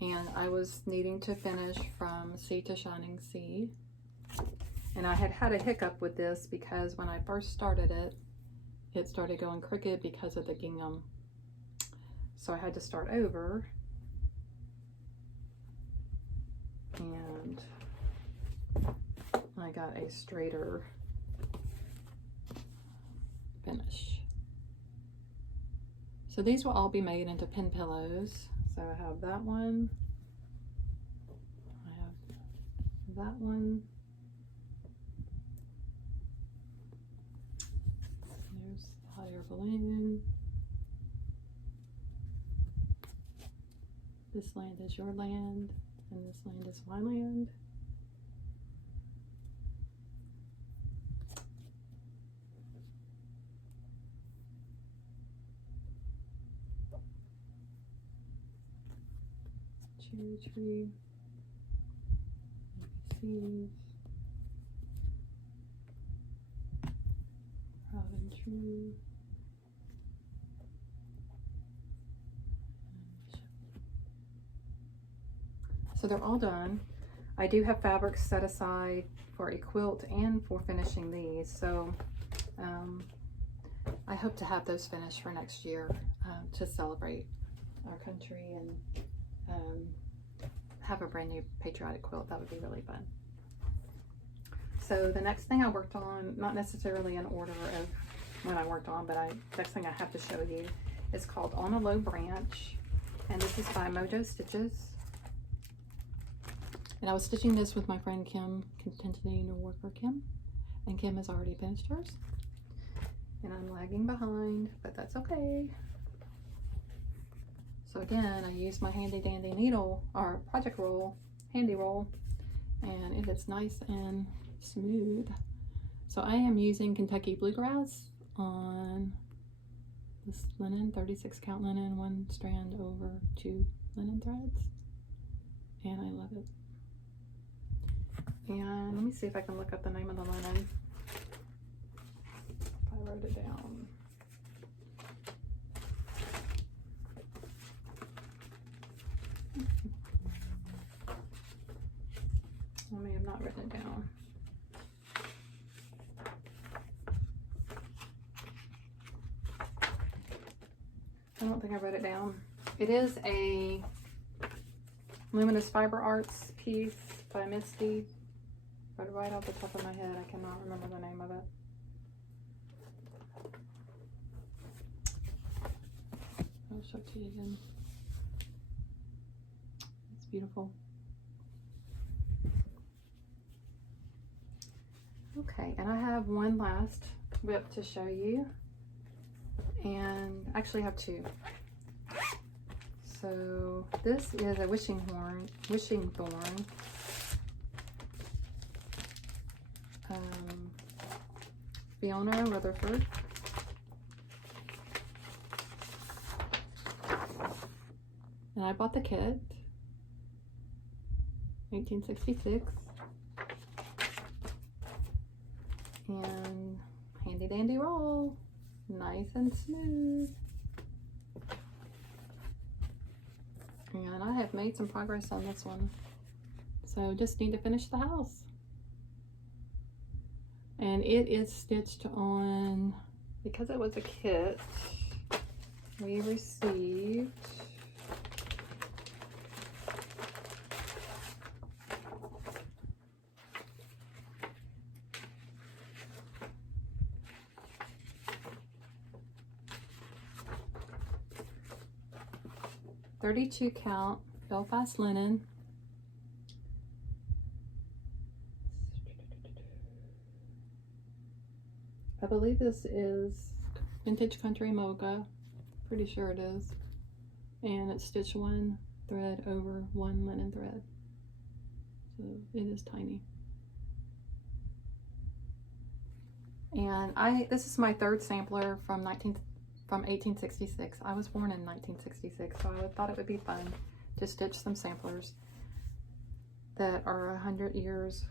And I was needing to finish from Sea to Shining Sea. And I had a hiccup with this because when I first started it, it started going crooked because of the gingham. So I had to start over. And I got a straighter finish. So these will all be made into pin pillows. So I have that one, I have that one, there's the hot air balloon, this land is your land, and this land is my land. Cherry tree, ABCs, robin tree, so they're all done. I do have fabrics set aside for a quilt and for finishing these, so I hope to have those finished for next year to celebrate our country and have a brand new patriotic quilt. That would be really fun. So the next thing I worked on, not necessarily in order of when I worked on, but next thing I have to show you is called On a Low Branch, and this is by Mojo Stitches. And I was stitching this with my friend Kim, continuing to work for Kim, and Kim has already finished hers. And I'm lagging behind, but that's okay. So again, I used my handy dandy needle, or project roll, handy roll, and it is nice and smooth. So I am using Kentucky Bluegrass on this linen, 36 count linen, 1 strand over 2 linen threads, and I love it. And let me see if I can look up the name of the linen. If I wrote it down. I may have not written it down. I don't think I wrote it down. It is a Luminous Fiber Arts piece by Misty, but right off the top of my head, I cannot remember the name of it. I'll show it to you again. It's beautiful. Okay, and I have one last whip to show you, and actually I have 2. So this is a wishing thorn. Fiona Rutherford. And I bought the kit, 1866. And handy dandy roll, nice and smooth. And I have made some progress on this one, so just need to finish the house. And it is stitched on, because it was a kit, we received .32 count Belfast linen, I believe this is Vintage Country Mocha, pretty sure it is, and it's stitched 1 thread over 1 linen thread, so it is tiny. And this is my 3rd sampler from 1866. I was born in 1966, so I thought it would be fun to stitch some samplers that are 100 years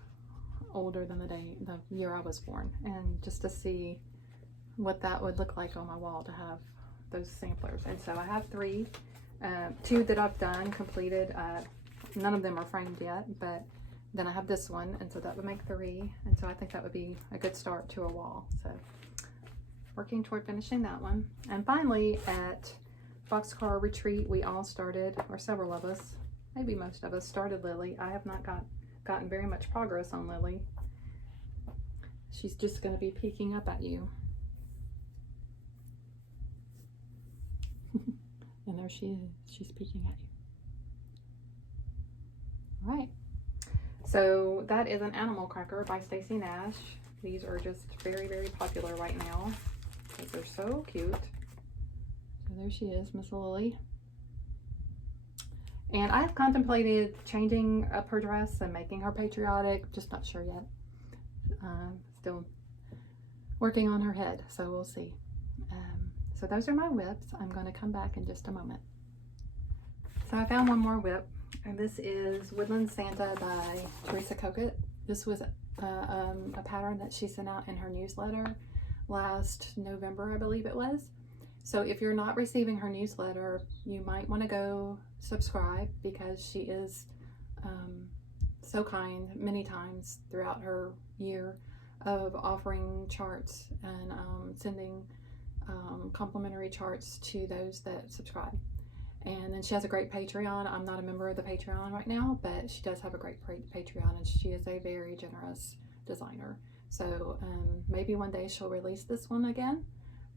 older than the year I was born, and just to see what that would look like on my wall to have those samplers. And so I have 3, 2 that I've done, completed. None of them are framed yet, but then I have this one, and so that would make 3, and so I think that would be a good start to a wall. So working toward finishing that one. And finally, at Boxcar Retreat, we all started, or several of us, maybe most of us, started Lily. I have not gotten very much progress on Lily. She's just going to be peeking up at you. And there she is. She's peeking at you. All right. So that is an animal cracker by Stacy Nash. These are just very, very popular right now because they're so cute. So there she is, Miss Lily. And I have contemplated changing up her dress and making her patriotic, just not sure yet. Still working on her head, so we'll see. So those are my whips. I'm going to come back in just a moment. So I found one more whip, and this is Woodland Santa by Teresa Kogat. This was a pattern that she sent out in her newsletter last November, I believe it was. So if you're not receiving her newsletter, you might want to go subscribe, because she is so kind many times throughout her year of offering charts and sending complimentary charts to those that subscribe. And then she has a great Patreon. I'm not a member of the Patreon right now, but she does have a great Patreon, and she is a very generous designer. So maybe one day she'll release this one again,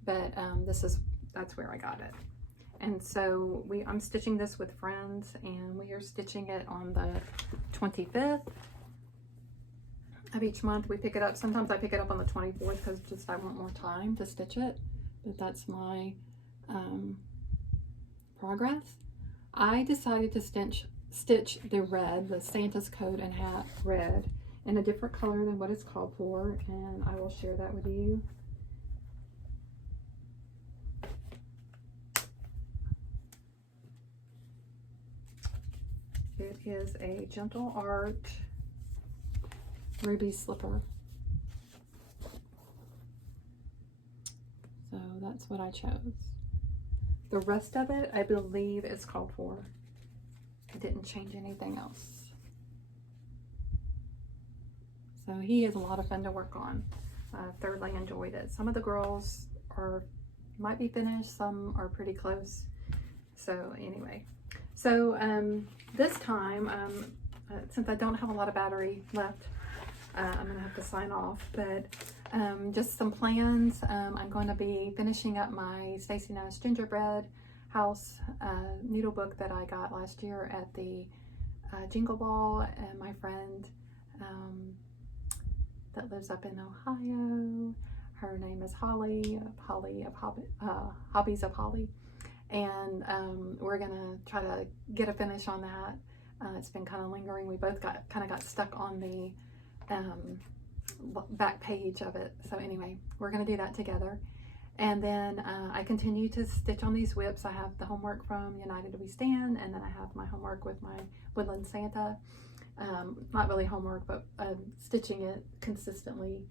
but that's where I got it. And so I'm stitching this with Friends, and we are stitching it on the 25th of each month. We pick it up. Sometimes I pick it up on the 24th because just I want more time to stitch it, but that's my progress. I decided to stitch the red, the Santa's coat and hat red, in a different color than what it's called for, and I will share that with you. It is a Gentle Art ruby slipper. So that's what I chose. The rest of it, I believe, is called for. I didn't change anything else. So he is a lot of fun to work on. I thoroughly enjoyed it. Some of the girls might be finished, some are pretty close. So anyway, so this time, since I don't have a lot of battery left, I'm gonna have to sign off, but just some plans. I'm going to be finishing up my Stacy Nash Gingerbread House needle book that I got last year at the Jingle Ball, and my friend that lives up in Ohio, her name is Holly of Hobbies of Holly, and we're gonna try to get a finish on that. It's been kind of lingering. We both got stuck on the back page of it. So anyway, we're going to do that together. And then I continue to stitch on these whips. I have the homework from United We Stand, and then I have my homework with my Woodland Santa. Not really homework, but stitching it consistently.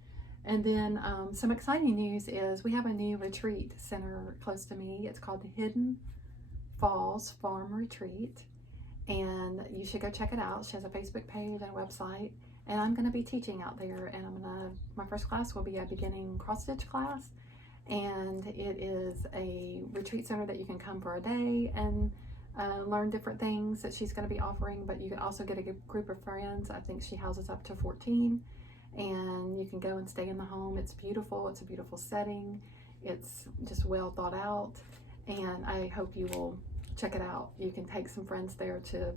And then some exciting news is we have a new retreat center close to me. It's called the Hidden Falls Farm Retreat, and you should go check it out. She has a Facebook page and a website. And I'm going to be teaching out there, and my first class will be a beginning cross stitch class, and it is a retreat center that you can come for a day and learn different things that she's going to be offering, but you can also get a group of friends. I think she houses up to 14, and you can go and stay in the home. It's beautiful. It's a beautiful setting. It's just well thought out, and I hope you will check it out. You can take some friends there to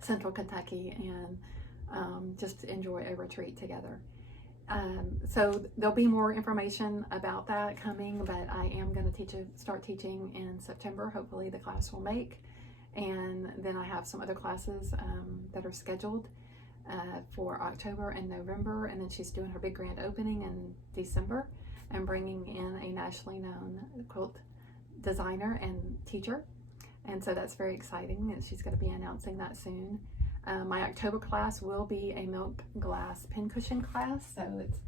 Central Kentucky and just enjoy a retreat together. So there'll be more information about that coming, but I am going to start teaching in September. Hopefully the class will make, and then I have some other classes that are scheduled for October and November, and then she's doing her big grand opening in December and bringing in a nationally known quilt designer and teacher, and so that's very exciting, and she's going to be announcing that soon. My October class will be a milk glass pincushion class, so it's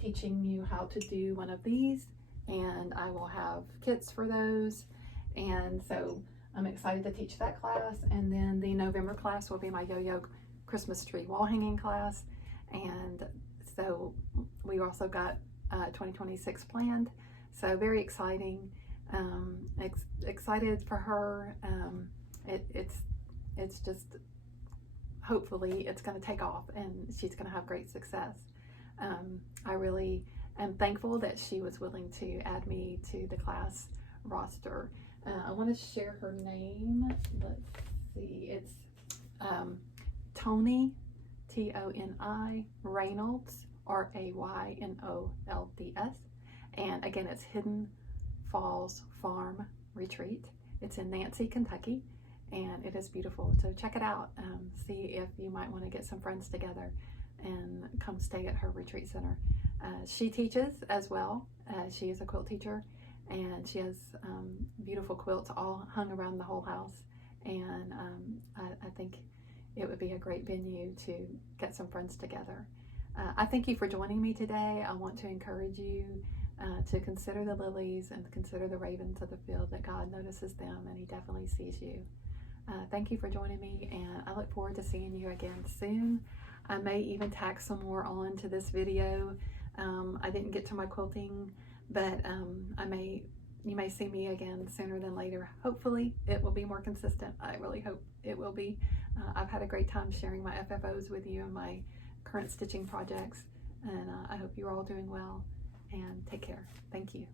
teaching you how to do one of these, and I will have kits for those, and so I'm excited to teach that class. And then the November class will be my Yo-Yo Christmas tree wall hanging class, and so we also got 2026 planned, so very exciting. Excited for her. It's just, hopefully it's going to take off and she's going to have great success. I really am thankful that she was willing to add me to the class roster. I want to share her name. Let's see. It's Toni, Toni Reynolds, Raynolds. And again, it's Hidden Falls Farm Retreat. It's in Nancy, Kentucky, and it is beautiful. So check it out. See if you might want to get some friends together and come stay at her retreat center. She teaches as well. She is a quilt teacher, and she has beautiful quilts all hung around the whole house. And I think it would be a great venue to get some friends together. I thank you for joining me today. I want to encourage you to consider the lilies and consider the ravens of the field, that God notices them and he definitely sees you. Thank you for joining me, and I look forward to seeing you again soon. I may even tack some more on to this video. I didn't get to my quilting, but I may you may see me again sooner than later. Hopefully it will be more consistent. I really hope it will be. I've had a great time sharing my FFOs with you and my current stitching projects, and I hope you're all doing well, and take care. Thank you.